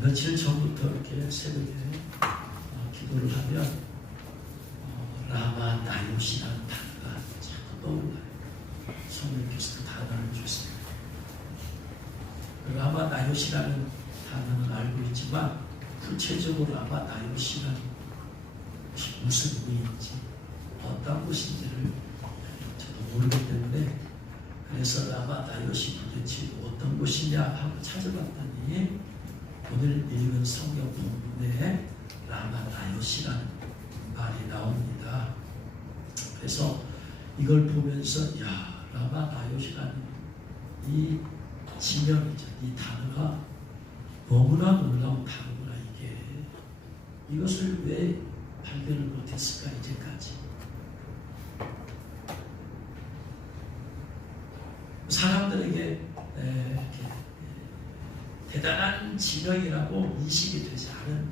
며칠 전부터 이렇게 새벽에 기도를 하면 라마 나요시라는 단어가 자꾸 떠올라요. 성령께서 그 단어를 주셨습니다. 라마 나요시라는 단어는 알고 있지만 구체적으로 라마 나요시라는 것이 무슨 의미인지 어떤 것인지를 저도 모르기 때문에 그래서 라마 나요시 도대체 어떤 것이냐 하고 찾아봤더니 오늘 읽은 성경 본문에 라마 나요시라는 말이 나옵니다. 그래서 이걸 보면서 야 라마 나요시라는 이 지명이죠. 이 단어가 너무나 놀라운 단어구나. 이것을 왜 발견을 못했을까 이제까지. 사람들에게 대단한 지명이라고 인식이 되지 않은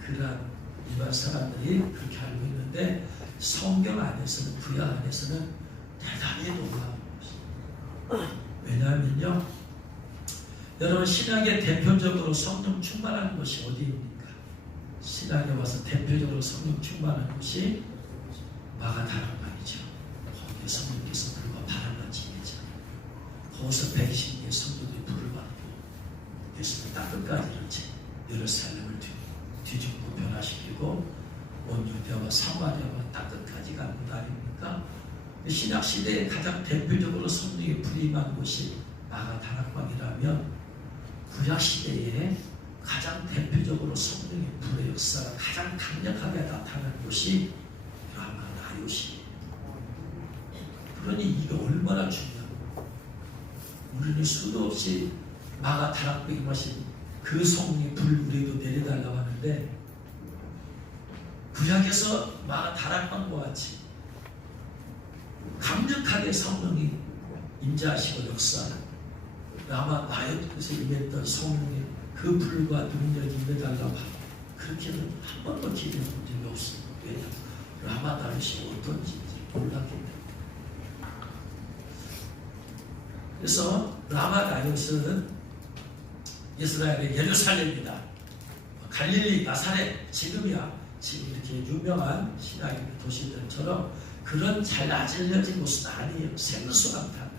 그러한 일반 사람들이 그렇게 알고 있는데 성경 안에서는 구약 안에서는 대단히 놀라운 것입니다. 왜냐하면요, 여러분 신약에 대표적으로 성령 충만한 것이 어디입니까? 신약에 와서 대표적으로 성령 충만한 것이 마가다락방이죠. 거기에 성령께서 불과 바람같이 임했잖아요. 거기서 120개의 성도들이 불을 받고 예수님 땅끝까지 이렇게 예루살렘을 뒤집고 변화시키고 온 유대와 사마리아와 땅끝까지 간 것 아닙니까? 신약 시대에 가장 대표적으로 성령이 불이 임한 곳이 마가다락방이라면 구약 시대에 가장 대표적으로 성령의 불의 역사가 가장 강력하게 나타난 곳이 라마 나요시. 그러니 이게 얼마나 중요하고 우리는 수도 없이 마가다락방에 마신 그 성령의 불 우리도 내려달라고 하는데 구약에서 마가다락방과 같이 강력하게 성령이 임재하시고 역사하는 라마 나요시에서 임했던 성령의 그 불과 능력이 임해달라고 하고 그렇게는 한 번도 기도해 본 적이 없습니다. 왜냐하면 라마 나요시가 어떤지 몰랐기 때문에. 그래서 라마 나요시는 이스라엘의 예루살렘이다, 갈릴리, 나사렛, 지금 이렇게 유명한 신학의 도시들처럼 그런 잘 알려진 곳은 아니에요. 생소한 단어.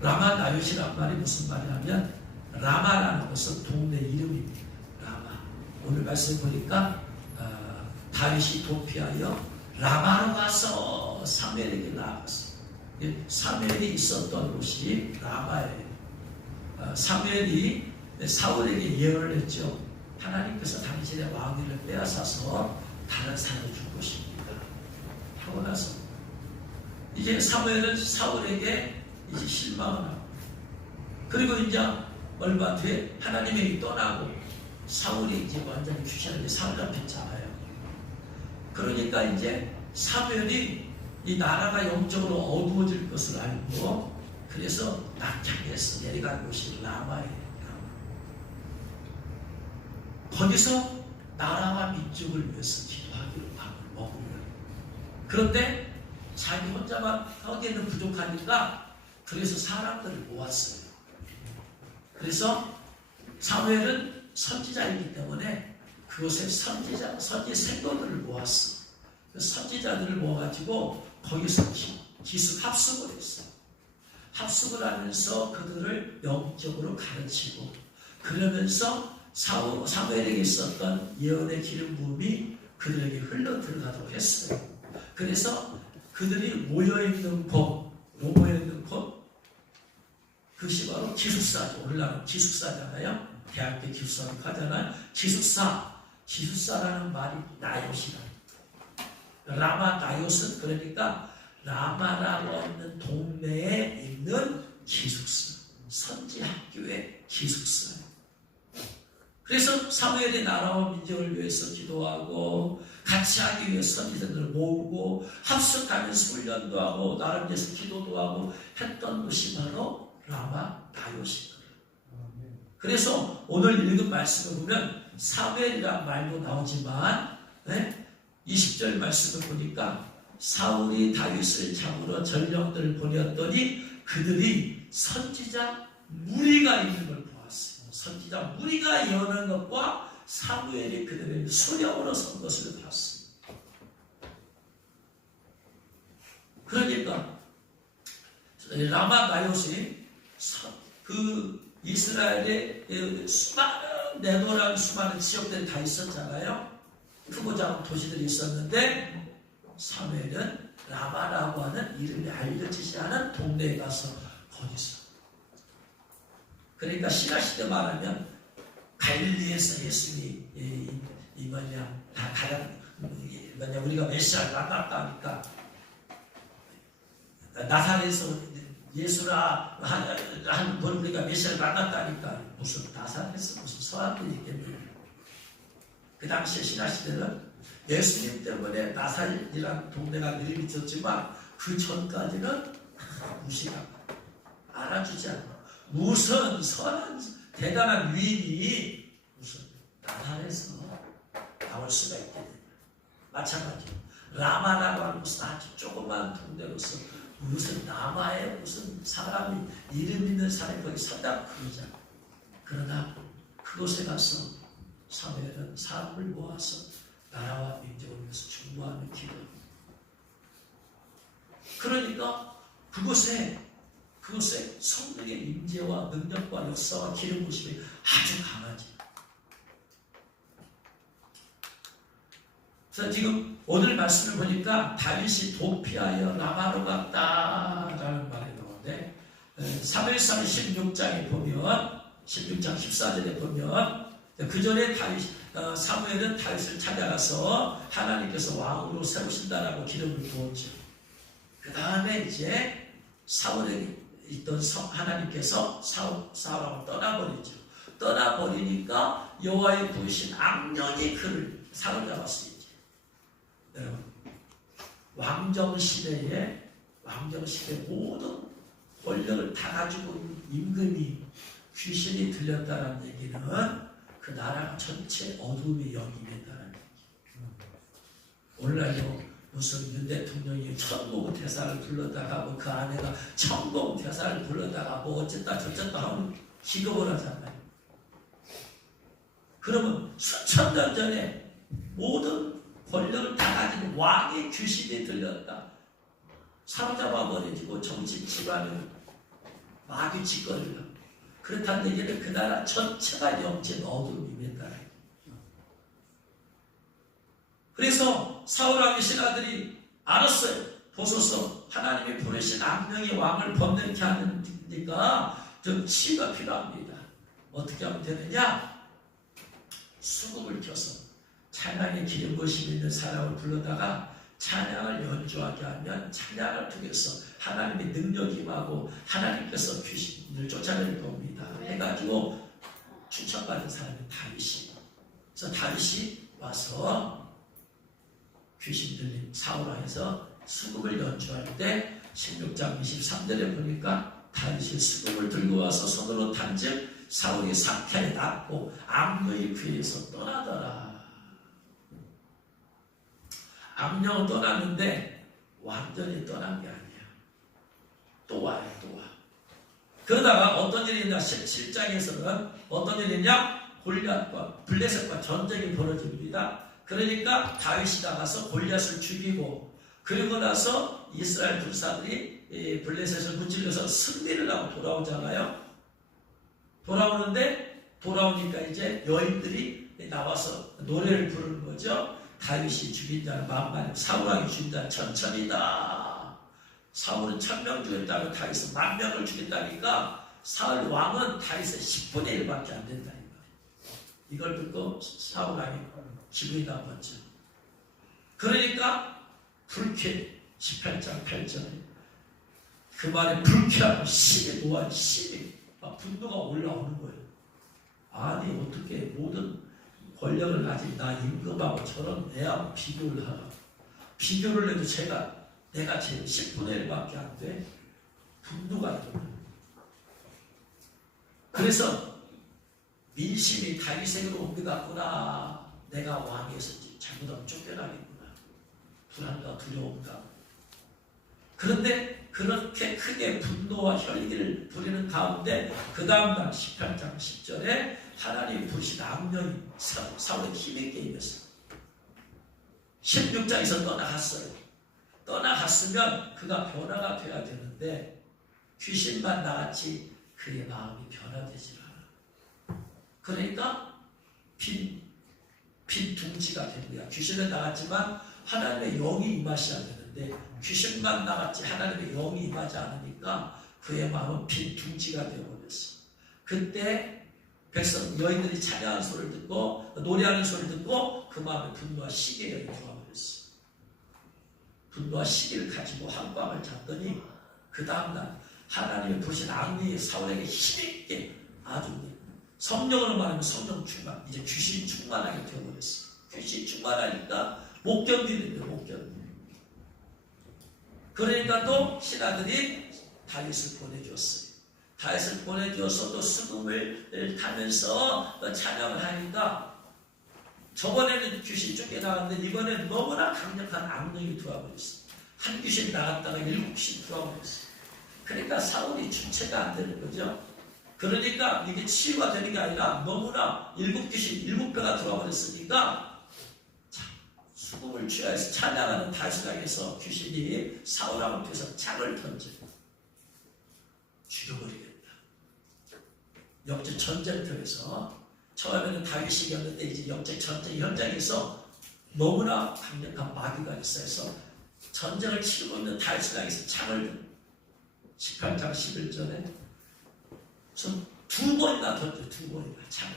라마 나요시란 말이 무슨 말이냐면 라마라는 것은 동네 이름입니다. 라마. 오늘 말씀 보니까 다윗이 도피하여 라마로 가서 사무엘에게 나아갔어요. 사무엘이 있었던 곳이 라마예요. 사무엘이 사울에게 예언을 했죠. 하나님께서 당신의 왕위를 빼앗아서 다른 사람을 줄 것입니다 하고 나서 이제 사무엘은 사울에게 이제 실망을 하고 그리고 이제 얼마 뒤에 하나님이 떠나고 사울이 이제 완전히 귀신에게 사로잡혔잖아요. 그러니까 이제 사무엘이 이 나라가 영적으로 어두워질 것을 알고 그래서 낙향에서 내려간 곳이 라마예요. 거기서 나라와 민족을 위해서 기도하기로 밥을 먹으려. 그런데 자기 혼자만 하기에는 부족하니까 그래서 사람들을 모았어요. 그래서 사무엘은 선지자이기 때문에 그곳에 선지 생도들을 모았어. 그 선지자들을 모아가지고 거기서 기숙 합숙을 했어요. 합숙을 하면서 그들을 영적으로 가르치고 그러면서 사무엘에게 있었던 예언의 기름 부음이 그들에게 흘러 들어가도록 했어요. 그래서 그들이 모여있는 곳, 모여있는 곳, 그것이 바로 기숙사죠. 오늘날은 기숙사잖아요. 대학교 기숙사로 가잖아요. 기숙사라는 말이 나요시라. 라마 나요스는 그러니까 라마라고 하는 동네에 있는 기숙사, 선지학교의 기숙사. 그래서 사무엘이 나라와 민족을 위해서 기도하고 같이 하기 위해서 선지자들을 모으고 합숙하면서 훈련도 하고 나를 위해서 기도도 하고 했던 것이 바로 라마 나요시. 그래서 오늘 읽은 말씀을 보면 사무엘이란 말도 나오지만 20절 말씀을 보니까 사울이 다윗을 잡으러 전령들을 보냈더니 그들이 선지자 무리가 있는 걸 보았어요. 선지자 무리가 여는 것과 사무엘이 그들의 수령으로 선 것을 봤어요. 그러니까 라마 나요시 그 이스라엘의 수많은 네노라는 수많은 지역들이 다 있었잖아요. 크고 작은 도시들이 있었는데 사무엘은 라마라고 하는 이름이 알려지지 않은 동네에 가서 거기서 그러니까 신화시대 말하면 갈릴리에서 예수님이 뭐냐 다 가장 뭐냐 우리가 메시아를 만났다니까 나사렛에서 예수라 한 분 우리가 메시아를 만났다니까 무슨 나사렛에서 무슨 서한들이 있겠느냐. 그 당시에 신화시대는 예수님 때문에 나사렛이라는 동네가 이름이 있었지만 그 전까지는 무시하고 알아주지 않고 무슨 선한 대단한 위인이 무슨 나사렛에서 나올 수가 있겠느냐. 마찬가지로 라마라고 하는 무슨 아주 조그만 동네로서 무슨 남아에 무슨 사람이 이름 있는 사람이 거기 산다고 그러잖아. 그러나 그곳에 가서 사무엘은 사람을 모아서 나라와 민족을 위해서 중보하는 기도. 그러니까 그곳에 성령의 임재와 능력과 역사와 기름 부심이 아주 강하지. 그래서 지금 오늘 말씀을 보니까 다윗이 도피하여 라마로 갔다라는 말이 나오는데 사무엘상 16장에 보면 16장 14절에 보면 그 전에 사무엘은 다윗을 찾아가서 하나님께서 왕으로 세우신다라고 기름을 부었죠. 그 다음에 이제 사울에 있던 하나님께서 사울하고 떠나버리죠. 떠나버리니까 여호와의 부르신 악령이 그를 사로잡았어요. 여러분, 왕정시대에 모든 권력을 다 가지고 있는 임금이 귀신이 들렸다는 얘기는 그 나라 전체 어둠이 영입했다는 얘기. 오늘날도 무슨 윤 대통령이 천공 대사를 불렀다가 뭐 그 아내가 천공 대사를 불렀다가 뭐 어쨌다 저쨌다 하면 기겁을 하잖아요. 그러면 수천 년 전에 모든 권력을 다 가진 왕의 귀신이 들렸다. 사로잡아버리고 정치 집안을 마귀 짓거리려. 그렇다는 얘기는 그 나라 전체가 영적 어둠이 임했다. 그래서 사울왕의 신하들이 알았어요. 보소서 하나님이 보내신 악령의 왕을 범죄케 하니까 좀 치유가 필요합니다. 어떻게 하면 되느냐? 수금을 켜서 찬양의 기름 부심이 있는 사람을 불러다가 찬양을 연주하게 하면 찬양을 통해서 하나님의 능력이 임하고 하나님께서 귀신을 쫓아낼 겁니다. 해가지고 추천받은 사람이 다윗이. 그래서 다윗이 와서 귀신 들린 사울왕에서 수금을 연주할 때 16장 23절에 보니까 다윗이 수금을 들고 와서 손으로 탄즉 사울이 상태에 낫고 악령이 그에서 떠나더라. 악령은 떠났는데 완전히 떠난 게 아니야. 또 와요, 또 와. 그러다가 어떤 일이 있냐? 7장에서는 어떤 일이 있냐? 골리앗과 블레셋과 전쟁이 벌어집니다. 그러니까 다윗이 나가서 골리앗을 죽이고 그리고 나서 이스라엘 군사들이 블레셋을 무찔러서 승리를 하고 돌아오잖아요. 돌아오니까 이제 여인들이 나와서 노래를 부르는 거죠. 다윗이 죽인 자는 만만, 사울왕이 죽인 자는 천천이다. 사울은 1000명 죽였다고 다윗은 10,000명을 죽였다니까 사울 왕은 다윗의 10분의 1밖에 안 된다. 이걸 듣고 사울왕이 기분이 나빴죠. 그러니까 불쾌 18장 8절에 그 말에 불쾌하고 심히 노한 심히 막 분노가 올라오는 거예요. 아니 어떻게 모든 권력을 가진 나 임금하고 저런 애하고 비교를 하라. 비교를 해도 내가 제일 10분의 1밖에 안 돼. 분노가 들어요. 그래서 민심이 다윗에게로 옮겨갔구나. 내가 왕에서 잘못하면 쫓겨나겠구나. 불안과 두려움과. 그런데 그렇게 크게 분노와 혈기를 부리는 가운데 그 다음날 18장 10절에 하나님이 부르신 악령이 사울의 힘있게 임했어요. 16장에서 떠나갔어요. 떠나갔으면 그가 변화가 돼야 되는데 귀신만 나갔지 그의 마음이 변화되지 않아. 그러니까 빈 둥지가 된 거야. 귀신은 나갔지만 하나님의 영이 임하셔야 되는데 귀신만 나갔지 하나님의 영이 임하지 않으니까 그의 마음은 빈 둥지가 되어버렸어. 그때 백성 여인들이 찬양하는 소리를 듣고 노래하는 소리를 듣고 그 마음에 분노와 시기에 영이 들어와버렸어. 분노와 시기를 가지고 한밤을 잤더니 그 다음날 하나님의 부르신 악령이 사울에게 힘있게 아주 성령으로 말하면 성령 충만, 이제 귀신 충만하게 되어버렸어. 귀신 충만하니까 못 견디는데 못 견디. 그러니까 또 신하들이 다윗을 보내줬어요. 다윗을 보내줘서 또 수금을 타면서 찬양을 하니까 저번에는 귀신 쫓겨나갔는데 이번엔 너무나 강력한 악령이 들어와버렸어. 한 귀신 나갔다가 7귀신 들어와버렸어. 그러니까 사울이 주체가 안 되는 거죠. 그러니까 이게 치유가 되는 게 아니라 너무나 7귀신 7배가 들어와버렸으니까 수금을 취하여서 찬양하는 다윗에게서 귀신이 사울 앞에서 창을 던져 죽여버리겠다. 역적 전쟁터에서 처음에는 다윗이 이겼는데 이제 역적 전쟁 현장에서 너무나 강력한 마귀가 있어서 전쟁을 치르고 있는 다윗에게서 창을 18장 11절에 두 번이나 던져, 두 번이나 창을.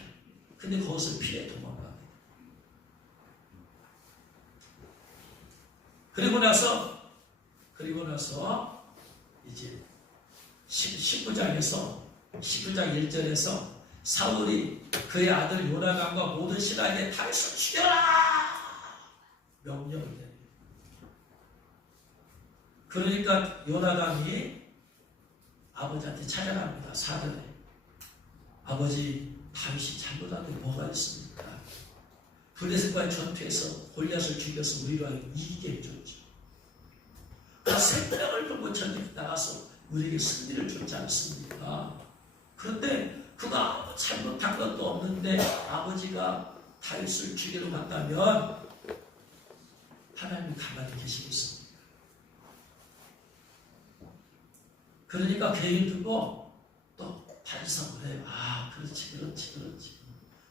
근데 거기서 피해 도망갑니다. 그리고 나서 이제 19장 1절에서 사울이 그의 아들 요나단과 모든 신하에게 다윗을 죽여라! 명령을 내립니다. 그러니까 요나단이 아버지한테 찾아갑니다. 사전에. 아버지, 다윗이 잘못한 게 뭐가 있습니까? 블레셋과의 전투에서 골리앗을 죽여서 우리로 하여금 이기게 해줬죠. 다 생명을 걸고 전쟁에 나가서 우리에게 승리를 줬지 않습니까? 그런데 그가 아무 잘못한 것도 없는데 아버지가 다윗을 죽이러 갔다면 하나님이 가만히 계시겠습니까? 그러니까 개인 두고 또 반성을 해요. 그렇지.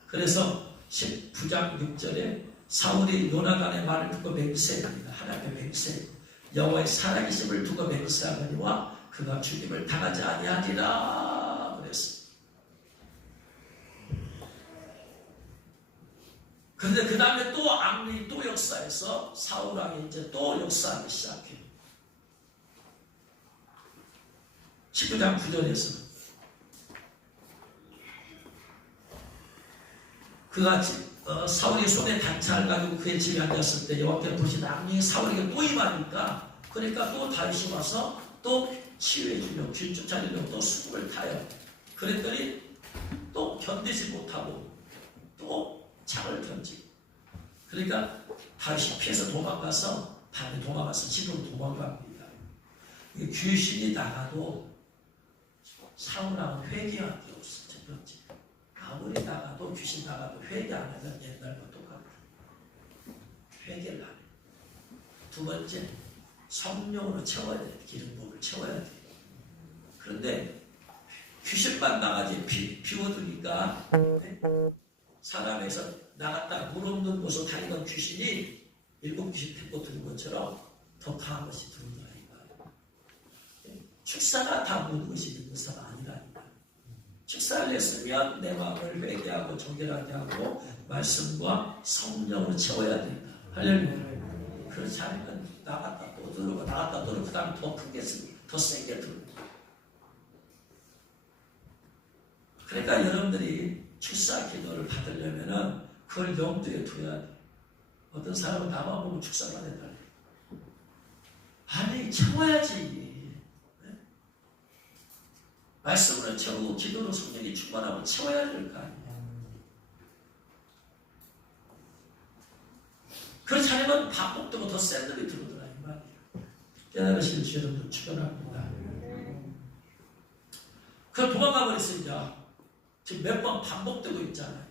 그래서 19장 6절에 사울이 요나단의 말을 듣고 맹세합니다. 하나님의 맹세. 여호와의 살아계심을 두고 맹세하거니와 그가 죽임을 당하지 아니하리라 그랬어요. 그런데 그 다음에 또 악령이 또 역사해서 사울왕이 이제 또 역사하기 시작해요. 19장 9절에서 그가 사울이 손에 단차를 가지고 그의 집에 앉았을 때 여호와께서 부르신 악령이 사울에게 또 임하니까 그러니까 또 다윗이 와서 또 치유해주려고 길 쫓아내려고 또 수금을 타요. 그랬더니 또 견디지 못하고 또 창을 던지고 그러니까 다윗이 피해서 도망가서 밤에 도망가서 집으로 도망갑니다. 귀신이 나가도 사울왕은 회개한 게 없어. 첫 번째. 아무리 나가도 귀신 나가도 회개 안 하면 옛날과 똑같아. 회개를 안 해. 두 번째, 성령으로 채워야 돼. 기름부음을 채워야 돼. 그런데 귀신만 나가지 비워두니까 사람에서 나갔다 물 없는 곳으로 다니던 귀신이 7귀신 데리고 드는 것처럼 더 강한 것이 들어온다. 축사가 다 모든 것이 있는 사가 아니라니까. 축사를 했으면 내 마음을 회개하고 정결하게 하고 말씀과 성령으로 채워야 된다. 할렐루야. 그렇지 않으면 나갔다 또 들어오고 나갔다 들어오고 그 다음에 더 크게 쓰고 더 세게 들어오고. 그러니까 여러분들이 축사 기도를 받으려면은 그걸 염두에 둬야 돼. 어떤 사람은 나만 보고 축사만 해달래. 아니 채워야지. 말씀으로 채우고 기도로 성령이 충만하고 채워야 될 거 아니에요. 그렇지 않으면 반복되고 더 센 놈이 들어오더라 이 말이에요. 깨달으시는 여러분들 축원합니다. 그 도망가 버렸습니다. 지금 몇 번 반복되고 있잖아요.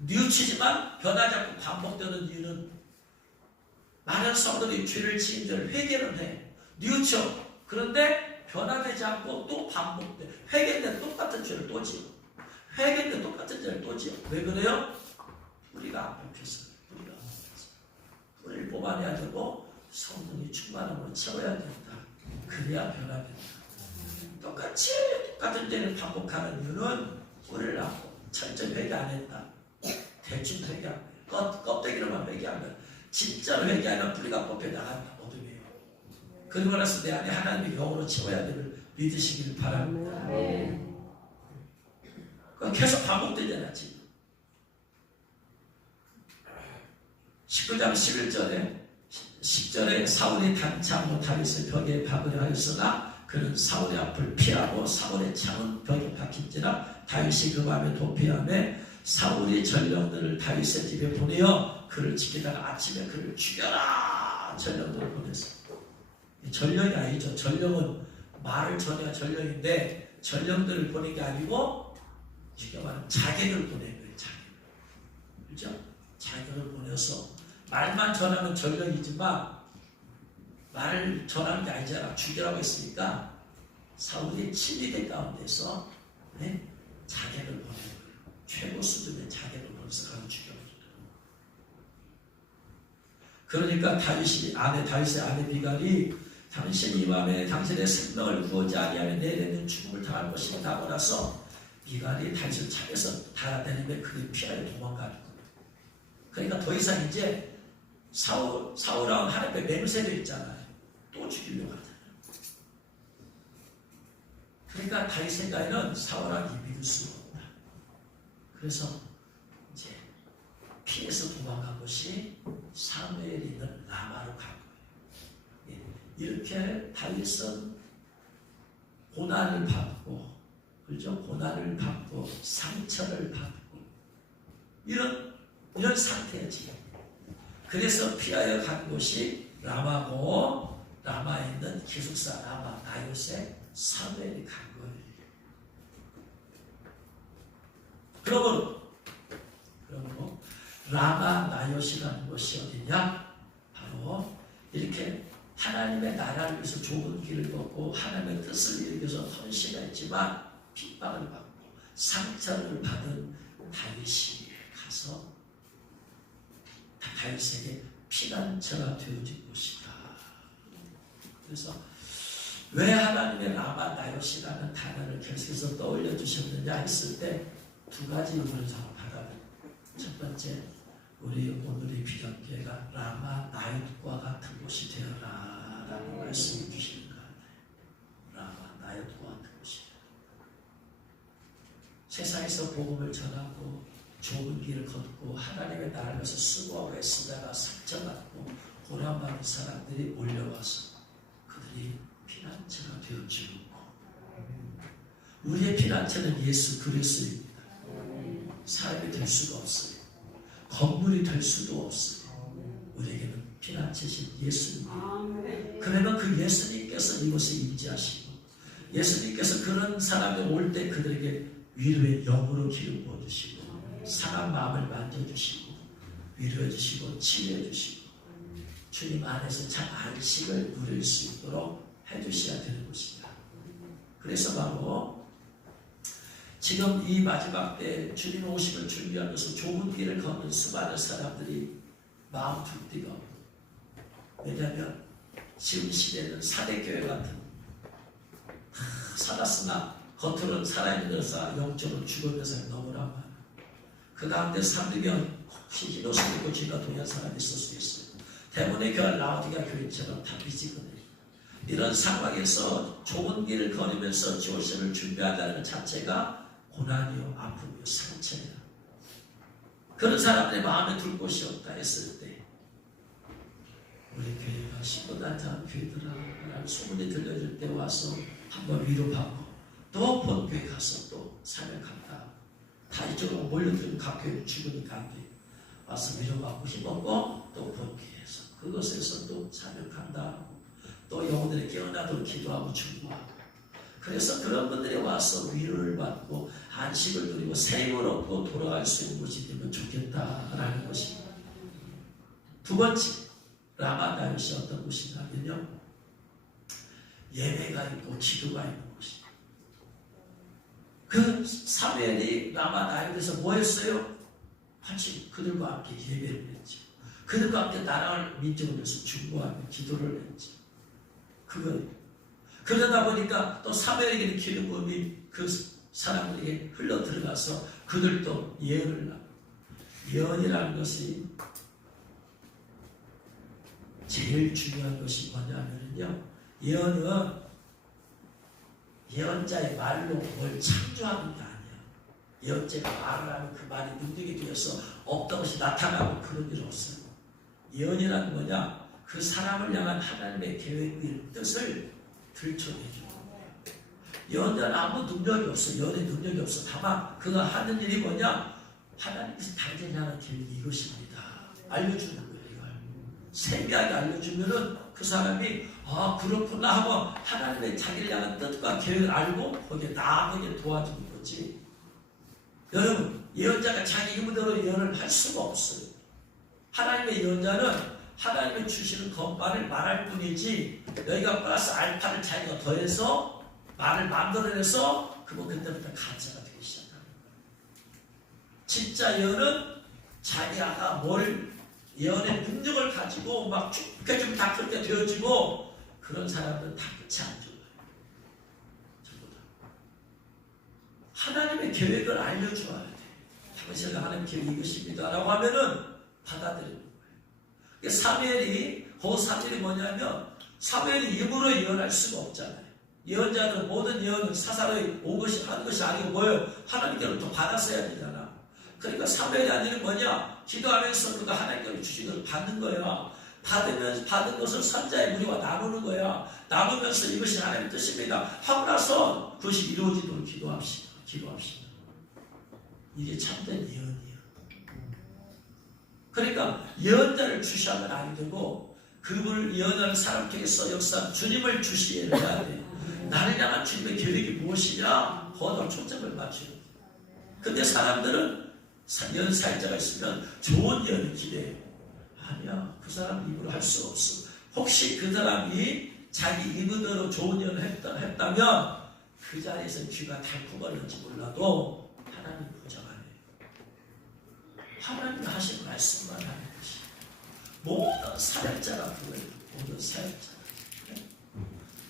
뉘우치지만 변하지 않고 반복되는 이유는 많은 성도들이 죄를 지은 줄 회개는 해. 뉘우쳐. 그런데 변화되지 않고 또 반복돼. 회개인데 똑같은 죄를 또 지어. 회개인데 똑같은 죄를 또 지어. 왜 그래요? 뿌리가 안 뽑혔어요. 뿌리를 뽑아내야 되고 성령이 충만함으로 채워야 된다. 그래야 변화된다. 똑같은 죄를 반복하는 이유는 뿌리를 안고 철저히 회개 안 했다. 대충 회개하면 껍데기로만 회개하면 진짜로 회개하면 뿌리가 뽑혀 나간다. 어둠이에요. 그리고 나서 내 안에 하나님이 영으로 채워야 될 믿으시기를 바랍니다. 계속 반복되잖아 지금. 19장 10절에 사울이 단창으로 다윗의 벽에 박으려 하였으나 그는 사울의 앞을 피하고 사울의 창은 벽에 박힌지라 다윗이 그 밤에 도피하며 사울이 전령들을 다윗의 집에 보내어 그를 지키다가 아침에 그를 죽여라 전령들을 보냈어요. 전령이 아니죠. 전령은 말을 전해야 전령인데 전령들을 보낸 게 아니고 쉽게 말하면 자객을 보낸 거예요. 자객. 그렇죠? 자객을 보내서 말만 전하면 전령이지만 말을 전하는 게 아니잖아. 죽이라고 했으니까 사울이 친위대 가운데서 자객을 보내는 거예요. 최고 수준의 자객을 보내서 가서 죽여버리더라고요. 그러니까 다윗의 아내 미갈이 당신이 이 밤에 당신의 생명을 구하지 아니하면 내일에는 죽음을 당할 것이라 하고 나서 미갈이 다윗을 차에서 달아내는데 그게 피하여 도망가는 거예요. 그러니까 더 이상 이제 사울하고 하나님의 맹세도 있잖아요. 또 죽이려고 하잖아요. 그러니까 다윗 생각에는 사울하고 믿을 수가 없다. 그래서 이제 피해서 도망간 것이 사무엘이 있는 라마로 간 거예요. 이렇게 다윗은 고난을 받고, 그렇죠? 고난을 받고 상처를 받고 이런 상태야 지금. 그래서 피하여 간 곳이 라마고 라마에 있는 기숙사 라마 나요세 사무엘이 간 거예요. 그러므로 라마 나요시라는 곳이 어디냐? 바로 이렇게 하나님의 나라를 위해서 좁은 길을 걷고 하나님의 뜻을 이루기 위해서 헌신했지만 핍박을 받고 상처를 받은 다윗이 가서 다윗에게 피난처가 되어진 곳이다. 그래서 왜 하나님의 라마 나요시라는 단어를 계속해서 떠올려 주셨느냐 했을 때 두 가지 의문사를 받아요. 첫 번째, 우리 오늘의 비전교회가 라마 나요트과 같은 곳이 되어라 라는 말씀을 주시는 것 같아요. 라마 나요트과 같은 곳이 되어라. 세상에서 복음을 전하고 좁은 길을 걷고 하나님의 나라를 위해서 수고하고 애쓰다가 상처받고 고난받는 사람들이 몰려와서 그들이 피난처가 되어주고 우리의 피난처는 예수 그리스도입니다. 사람이 될 수가 없어요. 건물이 될 수도 없어요. 우리에게는 피난처신 예수님. 그러면 그 예수님께서 이곳에 임재하시고 예수님께서 그런 사람이 올 때 그들에게 위로의 영으로 기름 부어주시고 상한 마음을 만져주시고 위로해주시고 치료해주시고 주님 안에서 참 안식을 누릴 수 있도록 해주셔야 되는 것입니다. 그래서 바로 지금 이 마지막 때 주님 오심을 준비하면서 좁은 길을 걷는 수많은 사람들이 마음 둘 데가 없고, 왜냐하면 지금 시대는 사대교회 같은 살았으나 겉으로는 살아있는 영적으로 죽은 사람이 너무나 많아. 그 가운데 사람들이 혹시 흰옷을 입고 죄가 동의한 사람이 있을 수 있어요. 대부분의 교회 라우디가 교회처럼 다 미지근해요. 이런 상황에서 좁은 길을 걸으면서 주오심을 준비한다는 것 자체가 고난이요, 아픔이요, 상처예요. 그런 사람들의 마음에 둘 곳이 없다 했을 때 우리 교회가 신고단장 교회더라 라는 소문이 들려줄 때 와서 한번 위로받고 또 본교회 가서 또 사역한다. 다 이쪽으로 몰려들면 각 교회 죽으니까 안 돼. 와서 위로받고 힘없고 또 본교회에서 그것에서 또 사역한다. 또 영혼들이 깨어나도록 기도하고 충고하고 그래서 그런 분들이 와서 위로를 받고 안식을 누리고 새 힘을 얻고 돌아갈 수 있는 곳이 되면 좋겠다라는 것입니다. 두 번째, 라마다윗이 어떤 곳이냐면요, 예배가 있고 기도가 있는 곳입니다. 그 사무엘이 라마다윗에서 뭐 했어요? 같이 그들과 함께 예배를 했죠. 그들과 함께 나라를 민족을 위해서 중보하며 기도를 했죠. 그러다 보니까 또 사무엘에게 기름부음이 그 사람들에게 흘러 들어가서 그들도 예언을 하고, 예언이라는 것이 제일 중요한 것이 뭐냐면요, 예언은 예언자의 말로 뭘 창조하는 게 아니야. 예언자가 말을 하면 그 말이 능력에 비해서 없던 것이 나타나고 그런 일 없어요. 예언이란 뭐냐? 그 사람을 향한 하나님의 계획의 뜻을 들춰내죠. 예언자는 아무 능력이 없어. 예언의 능력이 없어. 다만 그가 하는 일이 뭐냐? 하나님께서 당신을 향한 계획이 이것입니다. 알려주는 거예요. 이걸 세밀하게 알려주면은 그 사람이 그렇구나 하고 하나님의 자기를 향한 뜻과 계획을 알고 거기에 나아가게 도와주는 거지. 여러분, 예언자가 자기 힘대로 예언을 할 수가 없어요. 하나님의 예언자는 하나님이 주시는 것만을 말할 뿐이지, 너희가 플러스 알파를 자기가 더해서 말을 만들어내서 그건 그때부터 가짜가 되기 시작합니다. 진짜 예언은 자기가 뭘 예언의 능력을 가지고 막 쭉해주면 다 그렇게 되어지고, 그런 사람들은 다 끝이 안 좋아요. 전부 다. 하나님의 계획을 알려줘야 돼. 당신의 하나님 계획이 이것입니다 라고 하면은 받아들이는 거예요. 사무엘이, 그 사실이 뭐냐면, 사무엘이 입으로 예언할 수가 없잖아요. 예언자는 모든 예언은 사사로이 온 것이 하는 것이 아니고 뭐예요? 하나님께로부터 받았어야 되잖아. 그러니까 사무엘이 한 일은 뭐냐? 기도하면서 그가 하나님께로 주신 것을 받는 거야. 받은 것을 선자의 무리와 나누는 거야. 나누면서 이것이 하나님의 뜻입니다 하고 나서 그것이 이루어지도록 기도합시다. 이게 참된 예언이에요. 그러니까 예언자를 주시하면 안 되고, 그분을 예언하는 사람 통해서 역사한 주님을 주시해야 돼. 나를 향한 주님의 계획이 무엇이냐? 거기다 초점을 맞춰요. 근데 사람들은 예언 사역자가 있으면 좋은 예언을 기대해요. 아니야, 그 사람 입으로 할 수 없어. 혹시 그 사람이 자기 입으로 좋은 예언을 했다면 그 자리에서 귀가 달콤할는지 몰라도 하나님 보장 안 해요. 하나님 하신 말씀만 하는 것이 모든 사역자가 그거예요. 모든 사역자가.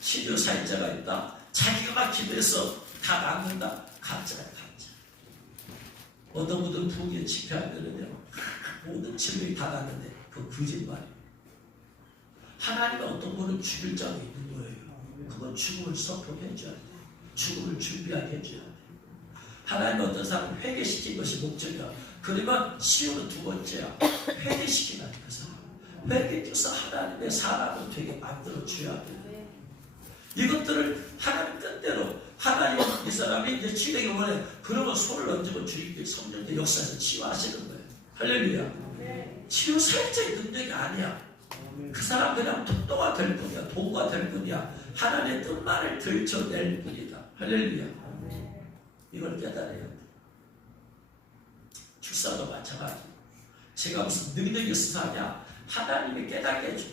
치료 사역자가 있다. 자기가 막 기도해서 다 낫는다. 가짜야, 가짜. 어떤 분들은 부흥회 집회하면요, 모든 질병이 다 낫는데 그거 거짓말이에요. 하나님은 어떤 분은 죽일 자가 있는 거예요. 그건 죽음을 선포해줘야 돼. 죽음을 준비하게 해줘야 돼. 하나님은 어떤 사람을 회개시킨 것이 목적이야. 그러면 시험은 두 번째야. 회개시키는 그 사람. 회개해서 하나님의 사람을 되게 만들어줘야 돼. 이것들을 하나님 뜻대로, 하나님 이 사람이 이제 치유되기 원해. 그러면 손을 얹으면 주님께 성령의 역사에서 치유하시는 거예요. 할렐루야. 치유 사역자의 능력이 아니야. 그 사람 그냥 통도가 될 뿐이야. 도구가 될 뿐이야. 하나님의 뜻만을 들춰낼 뿐이다. 할렐루야. 이걸 깨달아야 돼. 축사도 마찬가지. 제가 무슨 능력이 있어서 하냐? 하나님이 깨닫게 해줘.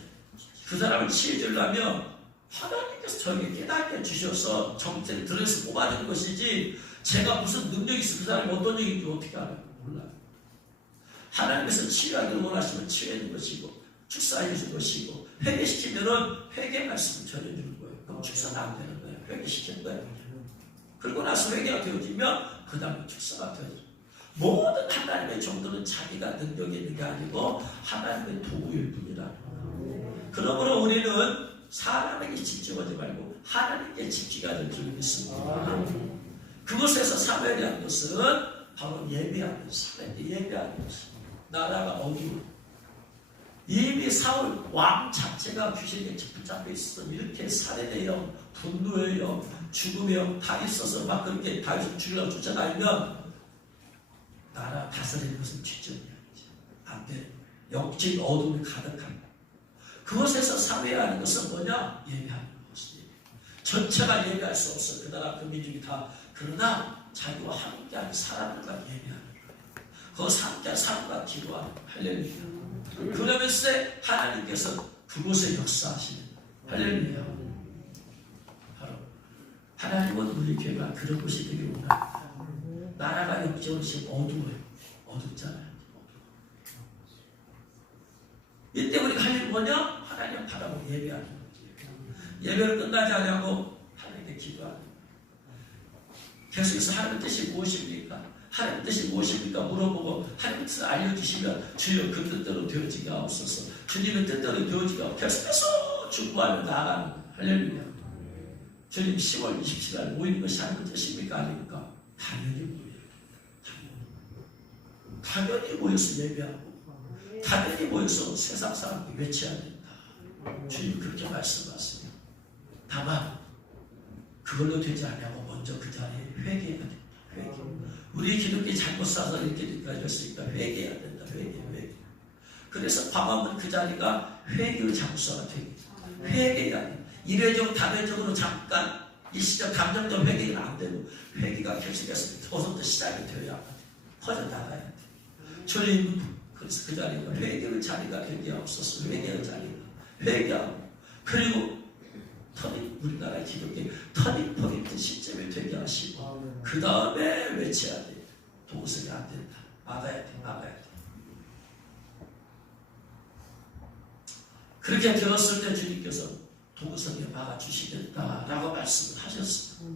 그 사람을 치유해 주려면 하나님께서 저에게 깨닫게 해주셔서 정체를 들여서 뽑아주는 것이지, 제가 무슨 능력이 있어 그 사람이 어떤 얘기인지 어떻게 알아요? 몰라요. 하나님께서 치유하기를 원하시면 치유해 줄 것이고, 축사해 줄 것이고, 회개시키면은 회개 말씀을 전해주는 거예요. 그럼 축사는 안 되는 거예요. 회개시키는 거예요. 그리고 나서 회개가 되어지면 그 다음에 축사가 되어져요. 모든 하나님의 종들은 자기가 능력이 있는 게 아니고 하나님의 도구일 뿐이라. 그러므로 우리는 사람에게 집중하지 말고 하나님께 집중해야 될 줄 믿습니다. 그곳에서 사무엘이 한 것은 바로 예배하는 것입니다. 예배하는 것입니다. 나라가 어기고 이미 사울 왕 자체가 귀신에게 붙잡혀 있어서 이렇게 살인의 영, 분노의 영, 죽음의 영 다 있어서 막 그렇게 다윗을 죽이려고 쫓아다니면 나라 다스리는 것은 뒷전이야. 안 돼. 영적인 어둠이 가득합니다. 그것에서 사회하는 것은 뭐냐? 예배하는 것이에요. 전체가 예배할 수 없어. 그 나라 그 민족이 다. 그러나 자기와 함께하는 사람들과 예배하는 거야. 그 함께한 사람과 기도하는 할렐루야. 그러면서 하나님께서 그곳에 역사하시는 할렐루야. 바로 하나님은 우리 교회가 그런 곳이 되길 원합니다. 나라가 역적으로 지금 어두워요. 어둡잖아요. 이때 우리가 할 일은 뭐냐? 하나님 바라보고 예배하는 거예요. 예배를 끝나지 않냐고 하나님께 기도하는 거예요. 계속해서 하나님 뜻이 무엇입니까? 하나님 뜻이 무엇입니까? 물어보고 하나님 뜻을 알려주시면 주여 그 뜻대로 되어지게 하옵소서. 주님의 뜻대로 되어지게 하옵소서. 계속해서 중보하며 나아가는 거예요. 할렐루야. 주님 10월 27일 모이는 것이 하나님 뜻입니까? 아닙니까? 당연히 모여요. 당연히 모여서 예배하고 당연히 모여서 세상 사람들이 외쳐야 된다. 주님 그렇게 말씀하세요. 다만 그걸로 되지 않냐고 먼저 그 자리에 회개해야 된다. 회개. 우리 기독교 잘못 사서 이렇게 되었으니까 회개해야 된다. 회개. 그래서 광화문 그 자리가 회개의 장소가 됩니다. 회개해야 돼. 이례적 단회적으로 잠깐 일시적 감정적 회개는 안 되고 회개가 계속해서 더욱더 시작이 되어야 돼. 퍼져나가야 돼. 주님 그래서 그 자리가 회개의 자리가 되게 없어서 회개의 자리가 회개하고 그리고 우리나라 기독교 터닝 포인트 시점이 되게 하시고 그 다음에 외쳐야 돼. 동성이 안 된다. 막아야 돼. 그렇게 되었을 때 주님께서 동성에 막아주시겠다라고 말씀을 하셨어요.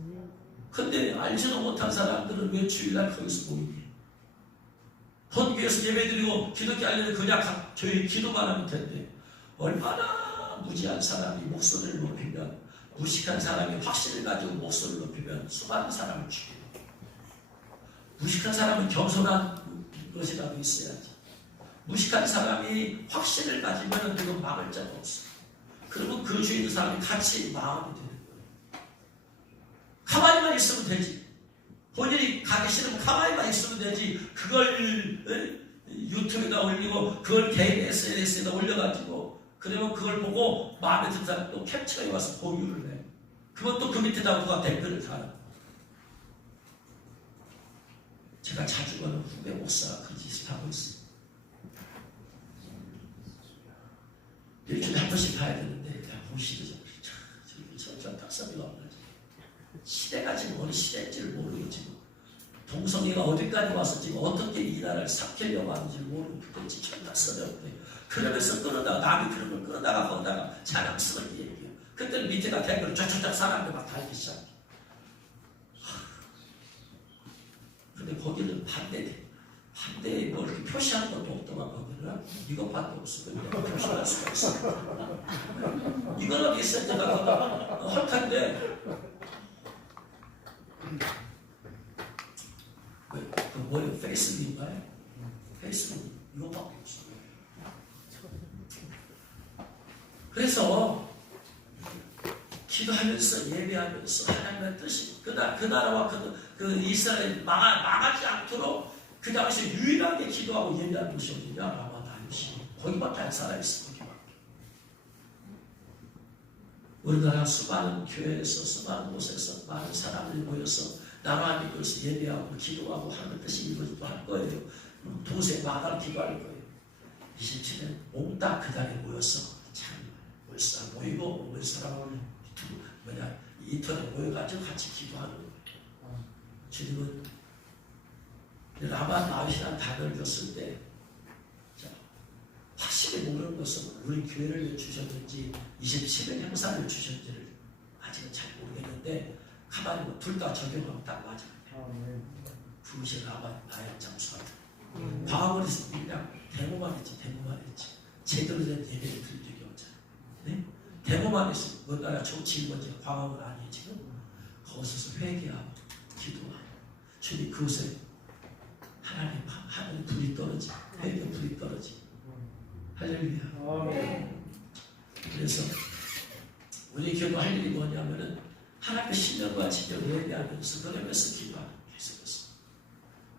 근데 알지도 못한 사람들은 왜 주일날 거기서 모이니? 본교에서 예배드리고 기독교 알려는 그냥 저희 기도만 하면 텐데 얼마나 무지한 사람이 목소리를 높이면 무식한 사람이 확신을 가지고 목소리를 높이면 수많은 사람을 죽여요. 무식한 사람은 겸손한 것이라도 있어야지. 무식한 사람이 확신을 가지면 그건 막을 자가 없어. 그러면 그 주위 있는 사람이 같이 마음이 되는 거예요. 가만히만 있으면 되지. 본인이 가기 싫으면 가만히만 있으면 되지. 그걸 유튜브에다 올리고 그걸 개인 SNS에다 올려가지고 그러면 그걸 보고 마음에 든 사람이 또 캡처해 와서 공유를 해. 그건 또 그 밑에다 누가 댓글을 달아. 제가 자주 가는 후배 목사가 그 짓을 하고 있어요. 일주일에 한 번씩 봐야 되는데 그냥 보시죠. 저 닭사비가 없나지. 시대가 지금 어느 시대인지를 모르고 지금 동성애가 어디까지 와서 지금 어떻게 이 나라를 삭히려고 하는지 모르고 그때 지금 닭사비없대. 그러면서 끌어다가 남이 그런 걸 끌어다가 거기다가 자랑스럽게 얘기해요. 그때는 밑에가 댓글을 쫙쫙 사람들 막 달기 시작해. 근데 거기는 반대에 뭐 이렇게 표시하는 것도 없더만 거기는 이것밖에 없어. 그냥 표시할 수가 있어. 이거는 있을 때가 헐탄데 그 뭐예요? 페이스북인가요? 페이스북 이것밖에 없어. 그래서 기도하면서 예배하면서 하나님의 뜻이 그 나라와 그 이스라엘 망하지 않도록 그 당시에 유일하게 기도하고 예배하는 곳이 어디냐? 라마다이시. 거기밖에 안 살아있어. 거기밖에. 우리나라 수많은 교회에서 수많은 곳에서 많은 사람들이 모여서 나라의 것을 예배하고 기도하고 하는 뜻이 이루어지도 할 거예요. 도세 마다를 기도할 거예요. 27년 몽땅 그 자리에 모였어. 참 벌써 모이고 몇 사람은 인터넷 모여가지고 같이 기도하는 거예요. 주님은 라마 나윗이라는 단어를 줬을 때 확실히 모르는 것은 우리 교회를 왜 주셨는지 27년 행사를 주셨는지를 아직은 잘 모르겠는데 가만히 둘 다 적용하면 딱 맞아요. 그것이 라마 나의 장수 같은 방황을 했을 때 그냥 데모만 했지. 제대로 된 예배를 드릴 적이 없잖아요. 네? 데모만 했어. 뭔가 정치 문제 광화문 아니에요 지금. 거기서 회개하고 기도하고 주님 그곳에 하나님 불이 떨어지 회개 불이 떨어지 할렐루야. 그래서 우리 교회 할 일이 뭐냐면은 하나님의 신령과 진정을 예배하면서 그러면서 기도하는 계속해서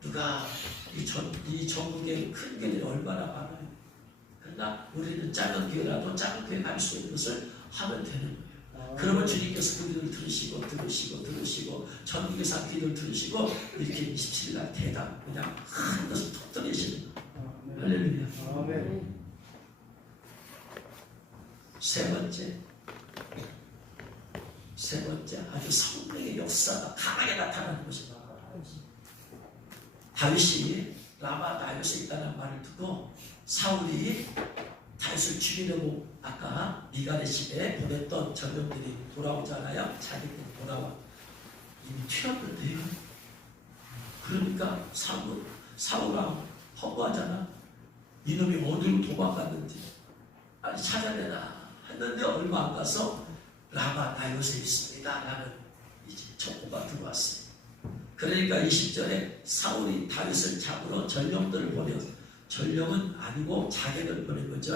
누가 이 전국의 큰 교회들이 얼마나 많아요. 그러나 우리는 작은 교회라도 작은 교회 갈 수 있는 것을 하면 되는 거예요. 그러면 주님께서 그 기도를 들으시고 전국의사 기도를 들으시고 이렇게 27일날 대답 그냥 큰 것을 터뜨리시는 거예요. 할렐루야. 세 번째 아주 성령의 역사가 강하게 나타나는 것입니다. 다윗이 라마 나요스에 있다는 말을 듣고 사울이 다윗을 죽이려고 아까 미갈의 집에 보냈던 전령들이 돌아오잖아요. 자기들 돌아와 이미 튀었는데요. 그러니까 사울아 허구하잖아. 이놈이 어디로 도망갔는지 빨리 찾아내라 했는데 얼마 안 가서 라마 나요스에 있습니다 라는 이제 첩보가 들어왔어요. 그러니까 20절에 사울이 다윗을 잡으러 전령들을 전령은 아니고 자객을 보낸 거죠.